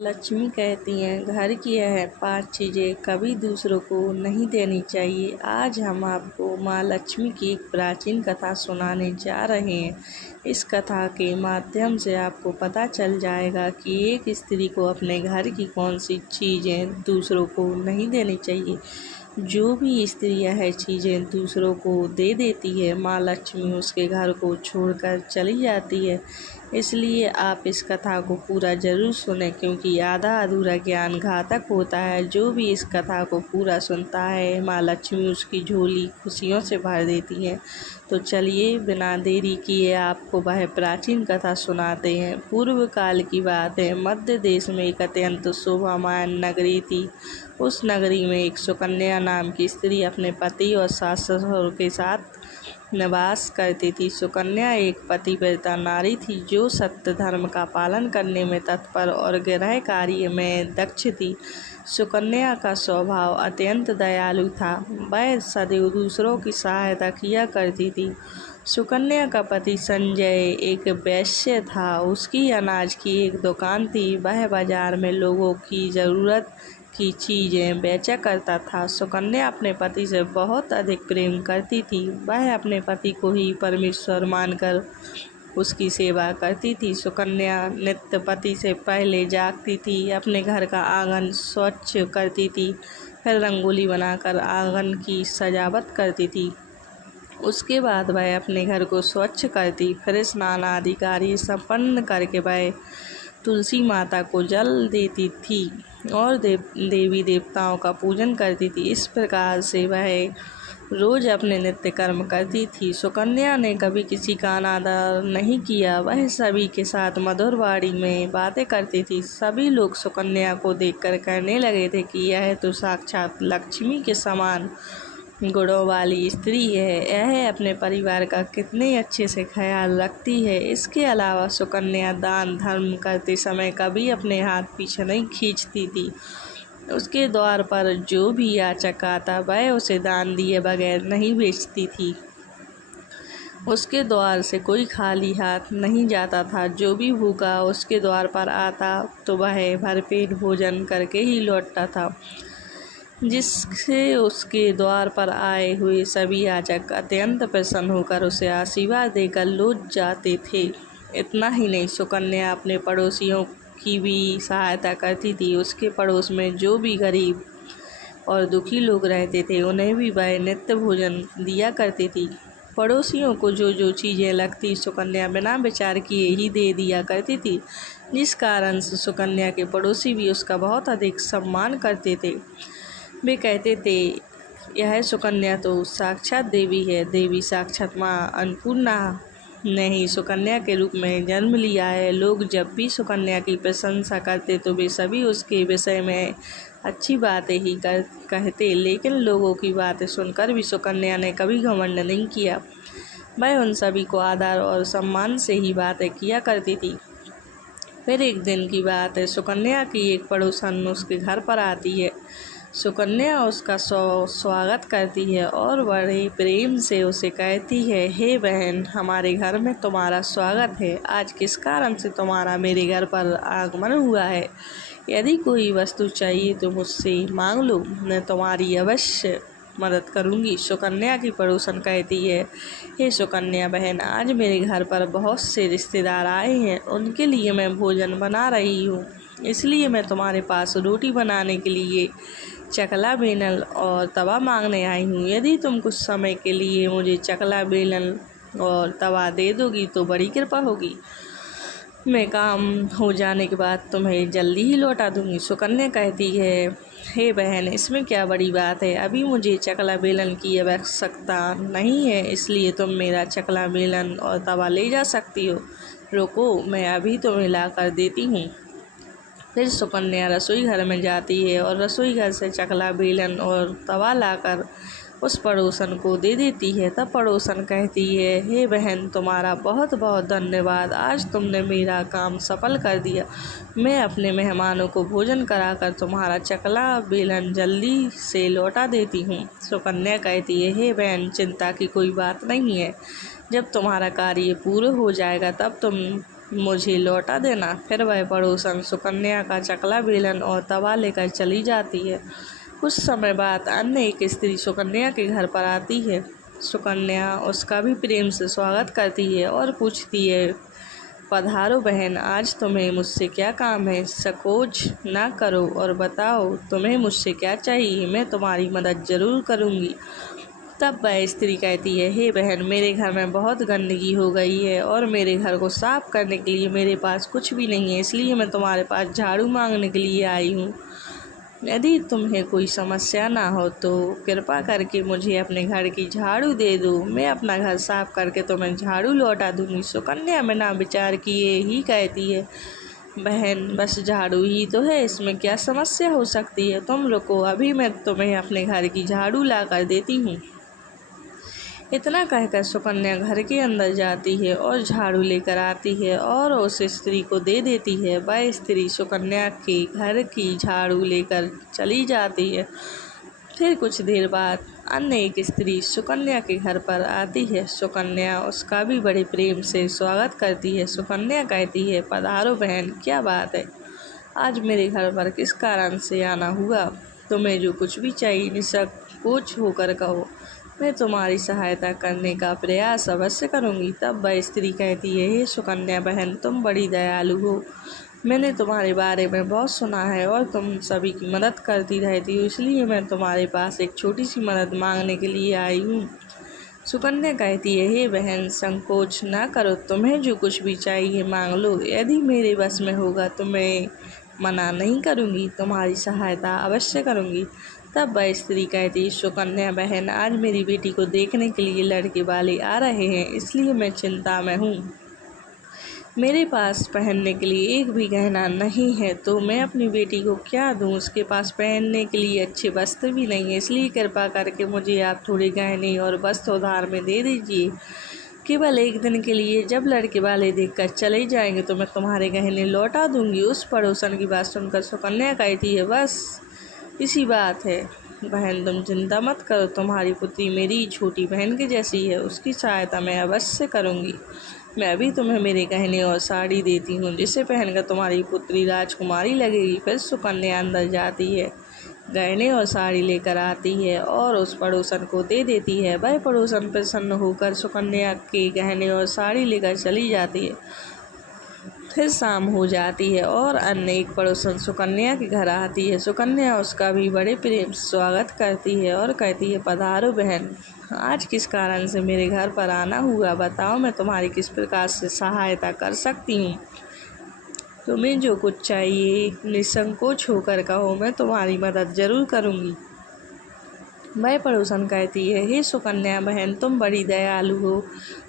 लक्ष्मी कहती हैं, घर की यह 5 चीज़ें कभी दूसरों को नहीं देनी चाहिए। आज हम आपको माँ लक्ष्मी की एक प्राचीन कथा सुनाने जा रहे हैं। इस कथा के माध्यम से आपको पता चल जाएगा कि एक स्त्री को अपने घर की कौन सी चीज़ें दूसरों को नहीं देनी चाहिए। जो भी स्त्री यह चीज़ें दूसरों को दे देती है, माँ लक्ष्मी उसके घर को छोड़कर चली जाती है। इसलिए आप इस कथा को पूरा ज़रूर सुनें, क्योंकि आधा अधूरा ज्ञान घातक होता है। जो भी इस कथा को पूरा सुनता है, माँ लक्ष्मी उसकी झोली खुशियों से भर देती है। तो चलिए बिना देरी किए आपको वह प्राचीन कथा सुनाते हैं। पूर्व काल की बात है। मध्य देश में एक अत्यंत शोभामान नगरी थी। उस नगरी में एक सुकन्या नाम की स्त्री अपने पति और सास ससुर के साथ निवास करती थी। सुकन्या एक पतिव्रता नारी थी जो सत्य धर्म का पालन करने में तत्पर और गृह कार्य में दक्ष थी। सुकन्या का स्वभाव अत्यंत दयालु था। वह सदैव दूसरों की सहायता किया करती थी। सुकन्या का पति संजय एक वैश्य था। उसकी अनाज की एक दुकान थी। वह बाजार में लोगों की ज़रूरत की चीज़ें बेचा करता था। सुकन्या अपने पति से बहुत अधिक प्रेम करती थी। वह अपने पति को ही परमेश्वर मानकर उसकी सेवा करती थी। सुकन्या नित्य पति से पहले जागती थी, अपने घर का आंगन स्वच्छ करती थी, फिर रंगोली बनाकर आंगन की सजावट करती थी। उसके बाद वह अपने घर को स्वच्छ करती, फिर स्नान आदि कार्य संपन्न करके वह तुलसी माता को जल देती थी और देवी देवताओं का पूजन करती थी। इस प्रकार से वह रोज अपने नित्य कर्म करती थी। सुकन्या ने कभी किसी का अनादर नहीं किया। वह सभी के साथ मधुर वाणी में बातें करती थी। सभी लोग सुकन्या को देखकर कहने लगे थे कि यह तो साक्षात लक्ष्मी के समान गुणों वाली स्त्री है। यह अपने परिवार का कितने अच्छे से ख्याल रखती है। इसके अलावा सुकन्या दान धर्म करते समय कभी अपने हाथ पीछे नहीं खींचती थी। उसके द्वार पर जो भी याचक आता, वह उसे दान दिए बगैर नहीं भेजती थी। उसके द्वार से कोई खाली हाथ नहीं जाता था। जो भी भूखा उसके द्वार पर आता तो वह भरपेट भोजन करके ही लौटता था, जिससे उसके द्वार पर आए हुए सभी याचक अत्यंत प्रसन्न होकर उसे आशीर्वाद देकर लौट जाते थे। इतना ही नहीं, सुकन्या अपने पड़ोसियों की भी सहायता करती थी। उसके पड़ोस में जो भी गरीब और दुखी लोग रहते थे, उन्हें भी वह नित्य भोजन दिया करती थी। पड़ोसियों को जो जो चीज़ें लगती, सुकन्या बिना विचार किए ही दे दिया करती थी, जिस कारण से सुकन्या के पड़ोसी भी उसका बहुत अधिक सम्मान करते थे। वे कहते थे, यह सुकन्या तो साक्षात देवी है। देवी साक्षात माँ अन्नपूर्णा ने ही सुकन्या के रूप में जन्म लिया है। लोग जब भी सुकन्या की प्रशंसा करते तो वे सभी उसके विषय में अच्छी बातें ही कहते, लेकिन लोगों की बातें सुनकर भी सुकन्या ने कभी घमंड नहीं किया। वह उन सभी को आदर और सम्मान से ही बातें किया करती थी। फिर एक दिन की बात है। सुकन्या की एक पड़ोसन उसके घर पर आती है। सुकन्या उसका स्वागत करती है और बड़े प्रेम से उसे कहती है, हे बहन, हमारे घर में तुम्हारा स्वागत है। आज किस कारण से तुम्हारा मेरे घर पर आगमन हुआ है? यदि कोई वस्तु चाहिए तो मुझसे मांग लो, मैं तुम्हारी अवश्य मदद करूंगी। सुकन्या की पड़ोसन कहती है, हे सुकन्या बहन, आज मेरे घर पर बहुत से रिश्तेदार आए हैं। उनके लिए मैं भोजन बना रही हूँ, इसलिए मैं तुम्हारे पास रोटी बनाने के लिए चकला बेलन और तवा मांगने आई हूँ। यदि तुम कुछ समय के लिए मुझे चकला बेलन और तवा दे दोगी तो बड़ी कृपा होगी। मैं काम हो जाने के बाद तुम्हें जल्दी ही लौटा दूंगी। सुकन्या कहती है, हे बहन, इसमें क्या बड़ी बात है? अभी मुझे चकला बेलन की आवश्यकता नहीं है, इसलिए तुम मेरा चकला बेलन और तवा ले जा सकती हो। रुको, मैं अभी तुम्हें ला कर देती हूँ। फिर सुकन्या रसोई घर में जाती है और रसोई घर से चकला बेलन और तवा लाकर उस पड़ोसन को दे देती है। तब पड़ोसन कहती है, हे बहन, तुम्हारा बहुत बहुत धन्यवाद। आज तुमने मेरा काम सफल कर दिया। मैं अपने मेहमानों को भोजन कराकर तुम्हारा चकला बेलन जल्दी से लौटा देती हूँ। सुकन्या कहती है, हे बहन, चिंता की कोई बात नहीं है। जब तुम्हारा कार्य पूरा हो जाएगा तब तुम मुझे लौटा देना। फिर वह पड़ोसन सुकन्या का चकला बेलन और तवा लेकर चली जाती है। कुछ समय बाद अन्य एक स्त्री सुकन्या के घर पर आती है। सुकन्या उसका भी प्रेम से स्वागत करती है और पूछती है, पधारो बहन, आज तुम्हें मुझसे क्या काम है? संकोच ना करो और बताओ तुम्हें मुझसे क्या चाहिए, मैं तुम्हारी मदद जरूर करूँगी। तब वह स्त्री कहती है, हे बहन, मेरे घर में बहुत गंदगी हो गई है और मेरे घर को साफ करने के लिए मेरे पास कुछ भी नहीं है, इसलिए मैं तुम्हारे पास झाड़ू मांगने के लिए आई हूँ। यदि तुम्हें कोई समस्या ना हो तो कृपा करके मुझे अपने घर की झाड़ू दे दो, मैं अपना घर साफ करके तुम्हें झाड़ू लौटा दूंगी। सुकन्या बिना विचार किए ही कहती है, बहन, बस झाड़ू ही तो है, इसमें क्या समस्या हो सकती है? तुम रुको, अभी मैं तुम्हें अपने घर की झाड़ू ला कर देती हूँ। इतना कहकर सुकन्या घर के अंदर जाती है और झाड़ू लेकर आती है और उस स्त्री को दे देती है। वह स्त्री सुकन्या के घर की झाड़ू लेकर चली जाती है। फिर कुछ देर बाद अन्य एक स्त्री सुकन्या के घर पर आती है। सुकन्या उसका भी बड़े प्रेम से स्वागत करती है। सुकन्या कहती है, पधारो बहन, क्या बात है, आज मेरे घर पर किस कारण से आना हुआ? तुम्हें जो कुछ भी चाहिए निसंकोच होकर कहो, मैं तुम्हारी सहायता करने का प्रयास अवश्य करूंगी। तब वह स्त्री कहती है, हे सुकन्या बहन, तुम बड़ी दयालु हो, मैंने तुम्हारे बारे में बहुत सुना है और तुम सभी की मदद करती रहती हो, इसलिए मैं तुम्हारे पास एक छोटी सी मदद मांगने के लिए आई हूँ। सुकन्या कहती है, हे बहन, संकोच ना करो, तुम्हें जो कुछ भी चाहिए मांग लो, यदि मेरे बस में होगा तो मैं मना नहीं करूँगी, तुम्हारी सहायता अवश्य करूँगी। तब वह स्त्री कहती, सुकन्या बहन, आज मेरी बेटी को देखने के लिए लड़के वाले आ रहे हैं, इसलिए मैं चिंता में हूँ। मेरे पास पहनने के लिए एक भी गहना नहीं है, तो मैं अपनी बेटी को क्या दूँ? उसके पास पहनने के लिए अच्छे वस्त्र भी नहीं है, इसलिए कृपा करके मुझे आप थोड़े गहने और वस्त्र उधार में दे दीजिए। केवल एक दिन के लिए, जब लड़के वाले देखकर चले जाएंगे तो मैं तुम्हारे गहने लौटा दूंगी। उस पड़ोसन की बात सुनकर सुकन्या कहती है, बस इसी बात है बहन, तुम चिंता मत करो, तुम्हारी पुत्री मेरी छोटी बहन की जैसी है, उसकी सहायता मैं अवश्य करूंगी। मैं अभी तुम्हें मेरे गहने और साड़ी देती हूँ, जिसे पहनकर तुम्हारी पुत्री राजकुमारी लगेगी। फिर सुकन्या अंदर जाती है, गहने और साड़ी लेकर आती है और उस पड़ोसन को दे देती है। वह पड़ोसन प्रसन्न होकर सुकन्या के गहने और साड़ी लेकर चली जाती है। फिर शाम हो जाती है और अन्य एक पड़ोसन सुकन्या के घर आती है। सुकन्या उसका भी बड़े प्रेम से स्वागत करती है और कहती है, पधारो बहन, आज किस कारण से मेरे घर पर आना हुआ? बताओ, मैं तुम्हारी किस प्रकार से सहायता कर सकती हूँ? तुम्हें जो कुछ चाहिए निसंकोच होकर कहो, मैं तुम्हारी मदद जरूर करूँगी। वह पड़ोसन कहती है, हे सुकन्या बहन, तुम बड़ी दयालु हो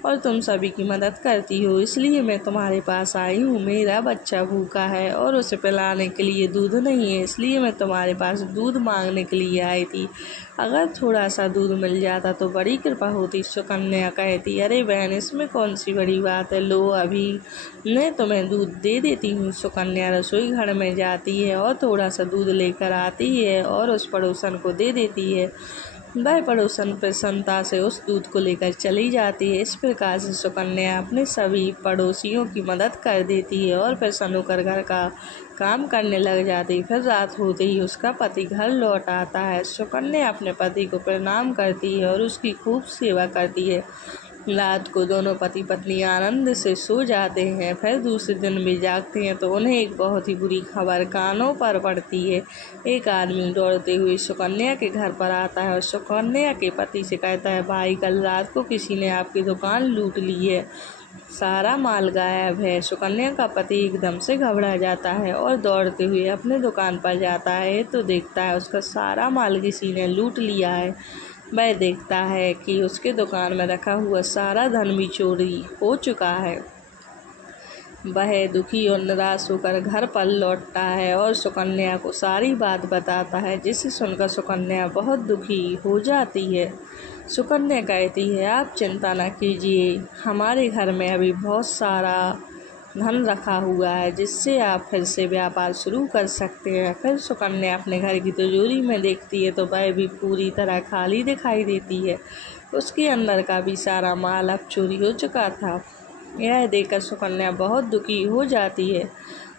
और तुम सभी की मदद करती हो, इसलिए मैं तुम्हारे पास आई हूँ। मेरा बच्चा भूखा है और उसे पिलाने के लिए दूध नहीं है, इसलिए मैं तुम्हारे पास दूध मांगने के लिए आई थी। अगर थोड़ा सा दूध मिल जाता तो बड़ी कृपा होती। सुकन्या कहती, अरे बहन, इसमें कौन सी बड़ी बात है, लो अभी मैं तुम्हें दूध दे देती हूँ। सुकन्या रसोई घर में जाती है और थोड़ा सा दूध लेकर आती है और उस पड़ोसन को दे देती है। वह पड़ोसन प्रसन्नता से उस दूध को लेकर चली जाती है। इस प्रकार से सुकन्या अपने सभी पड़ोसियों की मदद कर देती है और प्रसन्न होकर घर का काम करने लग जाती है। फिर रात होते ही उसका पति घर लौट आता है। सुकन्या अपने पति को प्रणाम करती है और उसकी खूब सेवा करती है। रात को दोनों पति पत्नी आनंद से सो जाते हैं। फिर दूसरे दिन भी जागते हैं तो उन्हें एक बहुत ही बुरी खबर कानों पर पड़ती है। एक आदमी दौड़ते हुए सुकन्या के घर पर आता है और सुकन्या के पति से कहता है, भाई, कल रात को किसी ने आपकी दुकान लूट ली है, सारा माल गायब है। सुकन्या का पति एकदम से घबरा जाता है और दौड़ते हुए अपने दुकान पर जाता है तो देखता है उसका सारा माल किसी ने लूट लिया है। वह देखता है कि उसके दुकान में रखा हुआ सारा धन भी चोरी हो चुका है। वह दुखी और निराश होकर घर पर लौटता है और सुकन्या को सारी बात बताता है, जिसे सुनकर सुकन्या बहुत दुखी हो जाती है। सुकन्या कहती है, आप चिंता न कीजिए, हमारे घर में अभी बहुत सारा धन रखा हुआ है, जिससे आप फिर से व्यापार शुरू कर सकते हैं। फिर सुकन्या अपने घर की तिजोरी में देखती है तो वह भी पूरी तरह खाली दिखाई देती है। उसके अंदर का भी सारा माल अब चोरी हो चुका था। यह देखकर सुकन्या बहुत दुखी हो जाती है।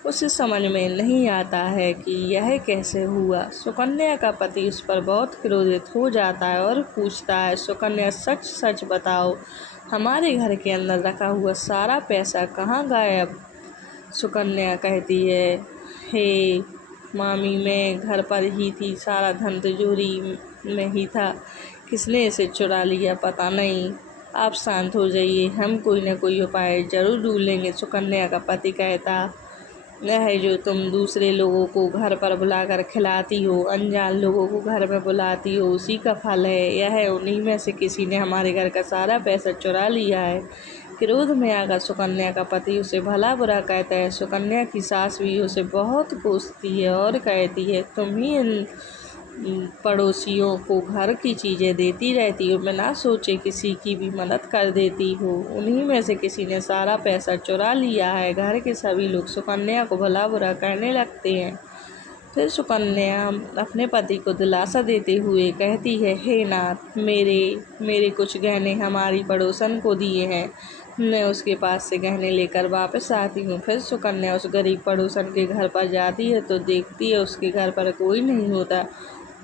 उसे समझ में नहीं आता है कि यह कैसे हुआ। सुकन्या का पति उस पर बहुत क्रोधित हो जाता है और पूछता है, सुकन्या सच सच बताओ, हमारे घर के अंदर रखा हुआ सारा पैसा कहाँ गायब? सुकन्या कहती है, हे मामी, मैं घर पर ही थी, सारा धन तिजोरी में ही था, किसने इसे चुरा लिया पता नहीं। आप शांत हो जाइए, हम कोई न कोई उपाय जरूर ढूंढ लेंगे। सुकन्या का पति कहता, यह जो तुम दूसरे लोगों को घर पर बुलाकर खिलाती हो, अनजान लोगों को घर में बुलाती हो, उसी का फल है। यह उन्हीं में से किसी ने हमारे घर का सारा पैसा चुरा लिया है। क्रोध में आकर सुकन्या का पति उसे भला बुरा कहता है। सुकन्या की सास भी उसे बहुत कोसती है और कहती है, तुम ही इन पड़ोसियों को घर की चीज़ें देती रहती हो, बिना सोचे किसी की भी मदद कर देती हो। उन्हीं में से किसी ने सारा पैसा चुरा लिया है। घर के सभी लोग सुकन्या को भला बुरा कहने लगते हैं। फिर सुकन्या अपने पति को दिलासा देते हुए कहती है, हे नाथ, मेरे कुछ गहने हमारी पड़ोसन को दिए हैं, मैं उसके पास से गहने लेकर वापस आती हूँ। फिर सुकन्या उस गरीब पड़ोसन के घर पर जाती है तो देखती है उसके घर पर कोई नहीं होता।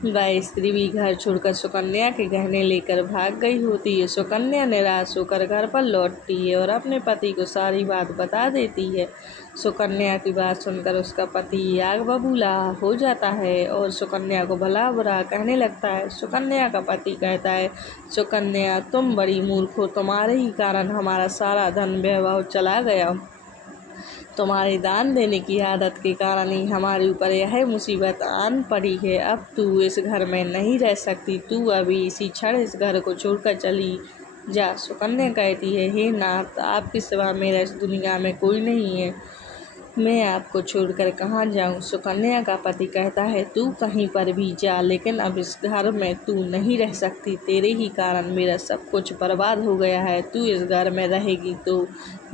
वह स्त्री भी घर छोड़कर सुकन्या के गहने लेकर भाग गई होती है। सुकन्या निराश होकर घर पर लौटती है और अपने पति को सारी बात बता देती है। सुकन्या की बात सुनकर उसका पति आग बबूला हो जाता है और सुकन्या को भला बुरा कहने लगता है। सुकन्या का पति कहता है, सुकन्या, तुम बड़ी मूर्ख हो, तुम्हारे ही कारण हमारा सारा धन वैभव चला गया। तुम्हारे दान देने की आदत के कारण ही हमारे ऊपर यह मुसीबत आन पड़ी है। अब तू इस घर में नहीं रह सकती, तू अभी इसी क्षण इस घर को छोड़कर चली जा। सुकन्या कहती है, हे नाथ, आपके सिवा मेरा इस दुनिया में कोई नहीं है, मैं आपको छोड़कर कहाँ जाऊँ। सुकन्या का पति कहता है, तू कहीं पर भी जा, लेकिन अब इस घर में तू नहीं रह सकती। तेरे ही कारण मेरा सब कुछ बर्बाद हो गया है। तू इस घर में रहेगी तो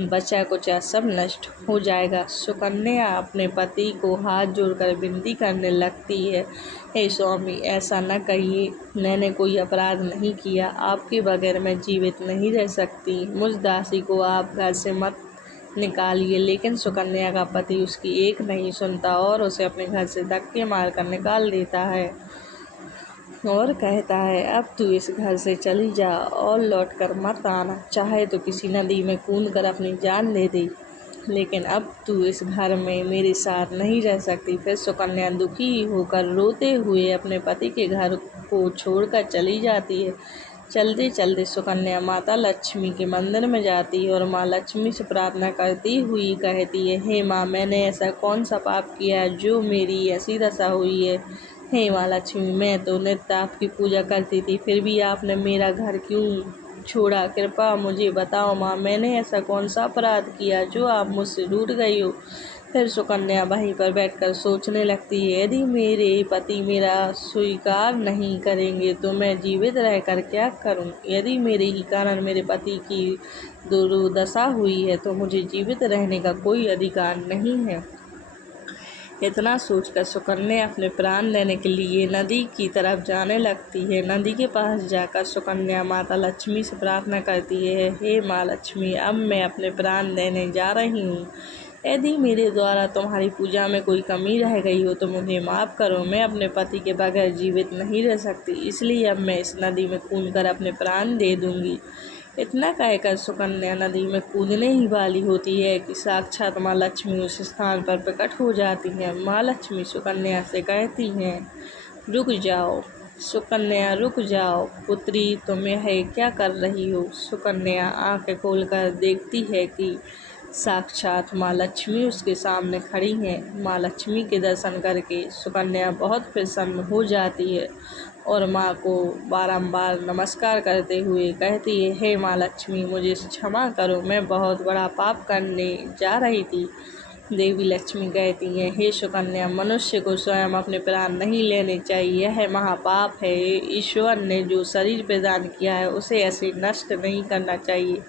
बचा कुचा सब नष्ट हो जाएगा। सुकन्या अपने पति को हाथ जोड़कर विनती करने लगती है, हे स्वामी, ऐसा न कहिए, मैंने कोई अपराध नहीं किया, आपके बगैर मैं जीवित नहीं रह सकती, मुझ दासी को आप घर से मत निकालिए। लेकिन सुकन्या का पति उसकी एक नहीं सुनता और उसे अपने घर से धक्के मारकर निकाल देता है और कहता है, अब तू इस घर से चली जा और लौटकर मत आना, चाहे तो किसी नदी में कूदकर अपनी जान दे दे, लेकिन अब तू इस घर में मेरे साथ नहीं रह सकती। फिर सुकन्या दुखी होकर रोते हुए अपने पति के घर को छोड़कर चली जाती है। चलते चलते सुकन्या माता लक्ष्मी के मंदिर में जाती है और माँ लक्ष्मी से प्रार्थना करती हुई कहती है, हे माँ, मैंने ऐसा कौन सा पाप किया है जो मेरी ऐसी दशा हुई है? हे माँ लक्ष्मी, मैं तो नित्य आपकी पूजा करती थी, फिर भी आपने मेरा घर क्यों छोड़ा? कृपा मुझे बताओ माँ, मैंने ऐसा कौन सा अपराध किया जो आप मुझसे रूठ गई हो? फिर सुकन्या वहीं पर बैठकर सोचने लगती है, यदि मेरे पति मेरा स्वीकार नहीं करेंगे तो मैं जीवित रहकर क्या करूं? यदि मेरे ही कारण मेरे पति की दुर्दशा हुई है तो मुझे जीवित रहने का कोई अधिकार नहीं है। इतना सोचकर सुकन्या अपने प्राण लेने के लिए नदी की तरफ जाने लगती है। नदी के पास जाकर सुकन्या माता लक्ष्मी से प्रार्थना करती है, हे माँ लक्ष्मी, अब मैं अपने प्राण देने जा रही हूँ। यदि मेरे द्वारा तुम्हारी पूजा में कोई कमी रह गई हो तो मुझे माफ़ करो। मैं अपने पति के बगैर जीवित नहीं रह सकती, इसलिए अब मैं इस नदी में कूदकर अपने प्राण दे दूंगी। इतना कहकर सुकन्या नदी में कूदने ही वाली होती है कि साक्षात माँ लक्ष्मी उस स्थान पर प्रकट हो जाती हैं। माँ लक्ष्मी सुकन्या से कहती हैं, रुक जाओ सुकन्या, रुक जाओ पुत्री, तुम यह क्या कर रही हो? सुकन्या आंखें खोलकर देखती है कि साक्षात माँ लक्ष्मी उसके सामने खड़ी हैं। माँ लक्ष्मी के दर्शन करके सुकन्या बहुत प्रसन्न हो जाती है और माँ को बारंबार नमस्कार करते हुए कहती है, हे माँ लक्ष्मी, मुझे क्षमा करो, मैं बहुत बड़ा पाप करने जा रही थी। देवी लक्ष्मी कहती हैं, हे सुकन्या, मनुष्य को स्वयं अपने प्राण नहीं लेने चाहिए, यह महापाप है। ईश्वर ने जो शरीर प्रदान किया है उसे ऐसे नष्ट नहीं करना चाहिए।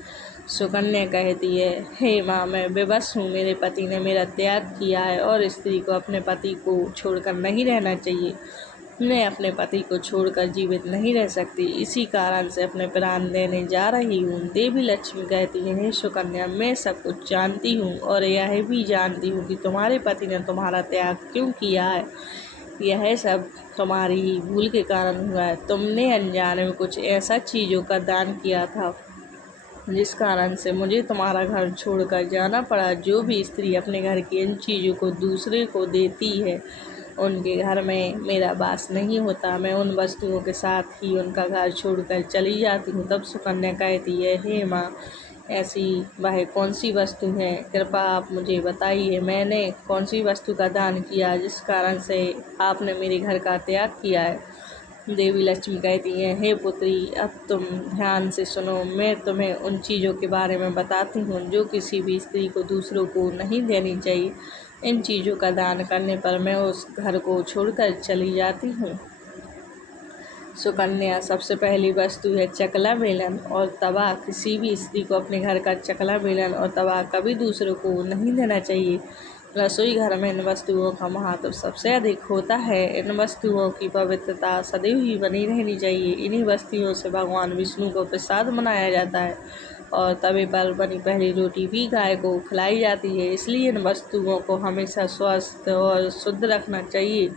सुकन्या कहती है, हे माँ, मैं विवश हूँ, मेरे पति ने मेरा त्याग किया है और स्त्री को अपने पति को छोड़कर नहीं रहना चाहिए। मैं अपने पति को छोड़कर जीवित नहीं रह सकती, इसी कारण से अपने प्राण देने जा रही हूँ। देवी लक्ष्मी कहती है, हे सुकन्या, मैं सब कुछ जानती हूँ और यह भी जानती हूँ कि तुम्हारे पति ने तुम्हारा त्याग क्यों किया है। यह सब तुम्हारी ही भूल के कारण हुआ है। तुमने अनजाने में कुछ ऐसा चीज़ों का दान किया था जिस कारण से मुझे तुम्हारा घर छोड़कर जाना पड़ा। जो भी स्त्री अपने घर की इन चीज़ों को दूसरे को देती है, उनके घर में मेरा वास नहीं होता। मैं उन वस्तुओं के साथ ही उनका घर छोड़कर चली जाती हूँ। तब सुकन्या कहती है, हे माँ, ऐसी वह कौन सी वस्तु है, कृपा आप मुझे बताइए। मैंने कौन सी वस्तु का दान किया जिस कारण से आपने मेरे घर का त्याग किया है। देवी लक्ष्मी कहती हैं, हे पुत्री, अब तुम ध्यान से सुनो। मैं तुम्हें उन चीज़ों के बारे में बताती हूँ जो किसी भी स्त्री को दूसरों को नहीं देनी चाहिए। इन चीज़ों का दान करने पर मैं उस घर को छोड़कर चली जाती हूँ। सुकन्या, सबसे पहली वस्तु है चकला बेलन और तवा। किसी भी स्त्री को अपने घर का चकला बेलन और तवा कभी दूसरों को नहीं देना चाहिए। रसोई घर में इन वस्तुओं का महत्व सबसे अधिक होता है। इन वस्तुओं की पवित्रता सदैव ही बनी रहनी चाहिए। इन्हीं वस्तुओं से भगवान विष्णु को प्रसाद बनाया जाता है और तवे पर बनी पहली रोटी भी गाय को खिलाई जाती है। इसलिए इन वस्तुओं को हमेशा स्वस्थ और शुद्ध रखना चाहिए।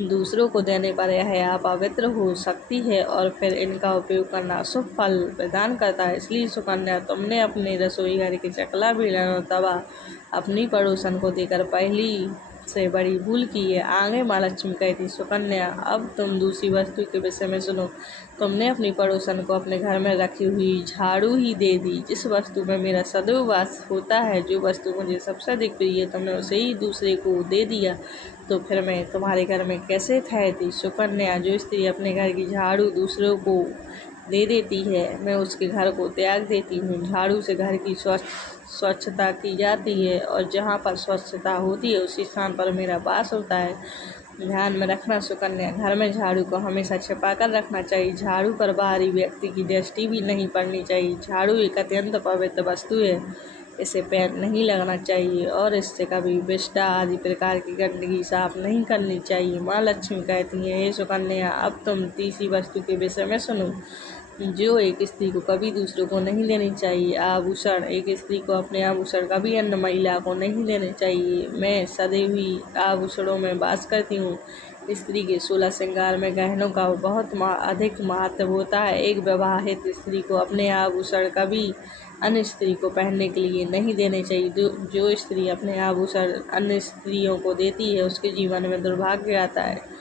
दूसरों को देने पर यह अपवित्र हो सकती है और फिर इनका उपयोग करना शुभ फल प्रदान करता है। इसलिए सुकन्या, तुमने अपने रसोई घर के चकला बेलन और तवा अपनी पड़ोसन को देकर पहली से बड़ी भूल की है। आगे माँ लक्ष्मी कहती, सुकन्या, अब तुम दूसरी वस्तु के विषय में सुनो। तुमने अपनी पड़ोसन को अपने घर में रखी हुई झाड़ू ही दे दी, जिस वस्तु में मेरा सदैव वास होता है। जो वस्तु मुझे सबसे अधिक प्रिय है, तुमने उसे ही दूसरे को दे दिया, तो फिर मैं तुम्हारे घर में कैसे ठहरती। सुकन्या, जो स्त्री अपने घर की झाड़ू दूसरों को दे देती है, मैं उसके घर को त्याग देती हूँ। झाड़ू से घर की स्वच्छता की जाती है और जहाँ पर स्वच्छता होती है उसी स्थान पर मेरा वास होता है। ध्यान में रखना सुकन्या, घर में झाड़ू को हमेशा छिपा कर रखना चाहिए। झाड़ू पर बाहरी व्यक्ति की दृष्टि भी नहीं पड़नी चाहिए। झाड़ू एक अत्यंत पवित्र वस्तु है, इसे पैर नहीं लगना चाहिए और इससे कभी विष्ठा आदि प्रकार की गंदगी साफ नहीं करनी चाहिए। माँ लक्ष्मी कहती हैं, हे सुकन्या, अब तुम तीसरी वस्तु के विषय में सुनो जो एक स्त्री को कभी दूसरों को नहीं लेनी चाहिए। आभूषण। एक स्त्री को अपने आभूषण कभी अन्य महिला को नहीं लेने चाहिए। मैं सदैव ही आभूषणों में वास करती हूँ। स्त्री के 16 श्रृंगार में गहनों का बहुत अधिक महत्व होता है। एक विवाहित स्त्री को अपने आभूषण कभी अन्य स्त्री को पहनने के लिए नहीं देने चाहिए। जो स्त्री अपने आभूषण अन्य स्त्रियों को देती है, उसके जीवन में दुर्भाग्य आता है।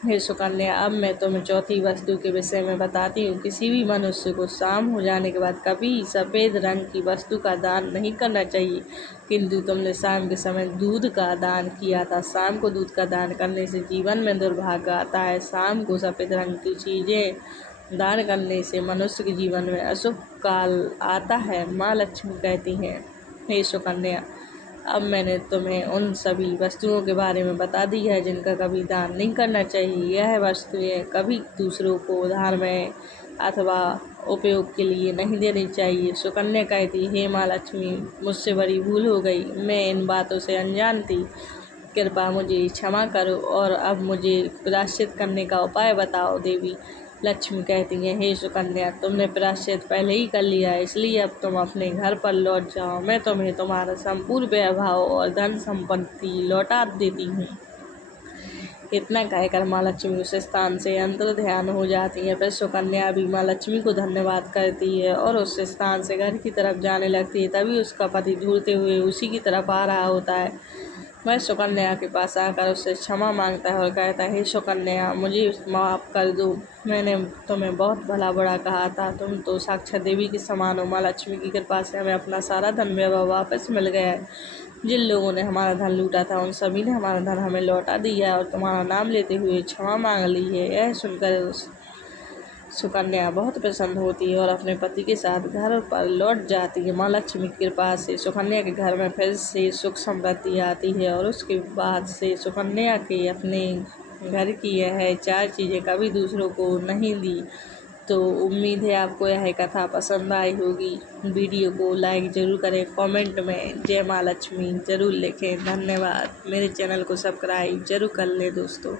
हे सुकन्या, अब मैं तुम्हें चौथी वस्तु के विषय में बताती हूँ। किसी भी मनुष्य को शाम हो जाने के बाद कभी सफ़ेद रंग की वस्तु का दान नहीं करना चाहिए, किंतु तुमने शाम के समय दूध का दान किया था। शाम को दूध का दान करने से जीवन में दुर्भाग्य आता है। शाम को सफ़ेद रंग की चीज़ें दान करने से मनुष्य के जीवन में अशुभ काल आता है। माँ लक्ष्मी कहती हैं, हे सुकन्या, अब मैंने तुम्हें उन सभी वस्तुओं के बारे में बता दी है जिनका कभी दान नहीं करना चाहिए। यह वस्तुएं कभी दूसरों को उधार में अथवा उपयोग के लिए नहीं देनी चाहिए। सुकन्या कहती, हे माँ लक्ष्मी, मुझसे बड़ी भूल हो गई, मैं इन बातों से अनजान थी। कृपा मुझे क्षमा करो और अब मुझे प्रायश्चित करने का उपाय बताओ। देवी लक्ष्मी कहती हैं, हे सुकन्या, तुमने प्रायश्चित पहले ही कर लिया है, इसलिए अब तुम अपने घर पर लौट जाओ। मैं तुम्हें तुम्हारा संपूर्ण वैभव और धन संपत्ति लौटा देती हूँ। इतना कहकर माँ लक्ष्मी उस स्थान से अंतर ध्यान हो जाती है। फिर सुकन्या भी माँ लक्ष्मी को धन्यवाद करती है और उस स्थान से घर की तरफ जाने लगती है। तभी उसका पति ढूंढते हुए उसी की तरफ आ रहा होता है। वह सुकन्या के पास आकर उससे क्षमा मांगता है और कहता है, हे सुकन्या, मुझे माफ़ कर दो। मैंने तुम्हें बहुत भला बुरा कहा था। तुम तो साक्षात देवी के समान हो। माँ लक्ष्मी की कृपा से हमें अपना सारा धन वैभव वापस मिल गया है। जिन लोगों ने हमारा धन लूटा था, उन सभी ने हमारा धन हमें लौटा दिया और तुम्हारा नाम लेते हुए क्षमा मांग ली है। यह सुनकर सुकन्या बहुत प्रसन्न होती है और अपने पति के साथ घर पर लौट जाती है। माँ लक्ष्मी की कृपा से सुकन्या के घर में फिर से सुख समृद्धि आती है और उसके बाद से सुकन्या के अपने घर की यह 4 चीज़ें कभी दूसरों को नहीं दी। तो उम्मीद है आपको यह कथा पसंद आई होगी। वीडियो को लाइक ज़रूर करें, कमेंट में जय माँ लक्ष्मी ज़रूर लिखें। धन्यवाद। मेरे चैनल को सब्सक्राइब ज़रूर कर लें दोस्तों।